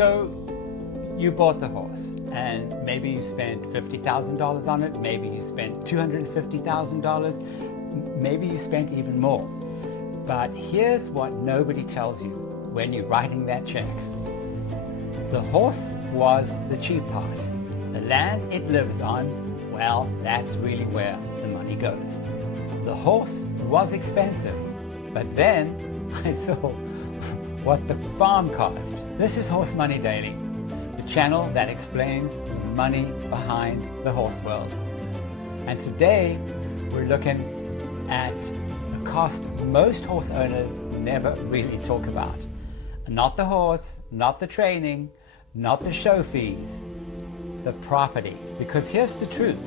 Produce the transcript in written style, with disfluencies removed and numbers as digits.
So you bought the horse and maybe you spent $50,000 on it, maybe you spent $250,000, maybe you spent even more. But here's what nobody tells you when you're writing that check. The horse was the cheap part. The land it lives on, well, that's really where the money goes. The horse was expensive, but then I saw what the farm cost. This is Horse Money Daily, the channel that explains the money behind the horse world. And today we're looking at a cost most horse owners never really talk about. Not the horse, not the training, not the show fees, the property. Because here's the truth.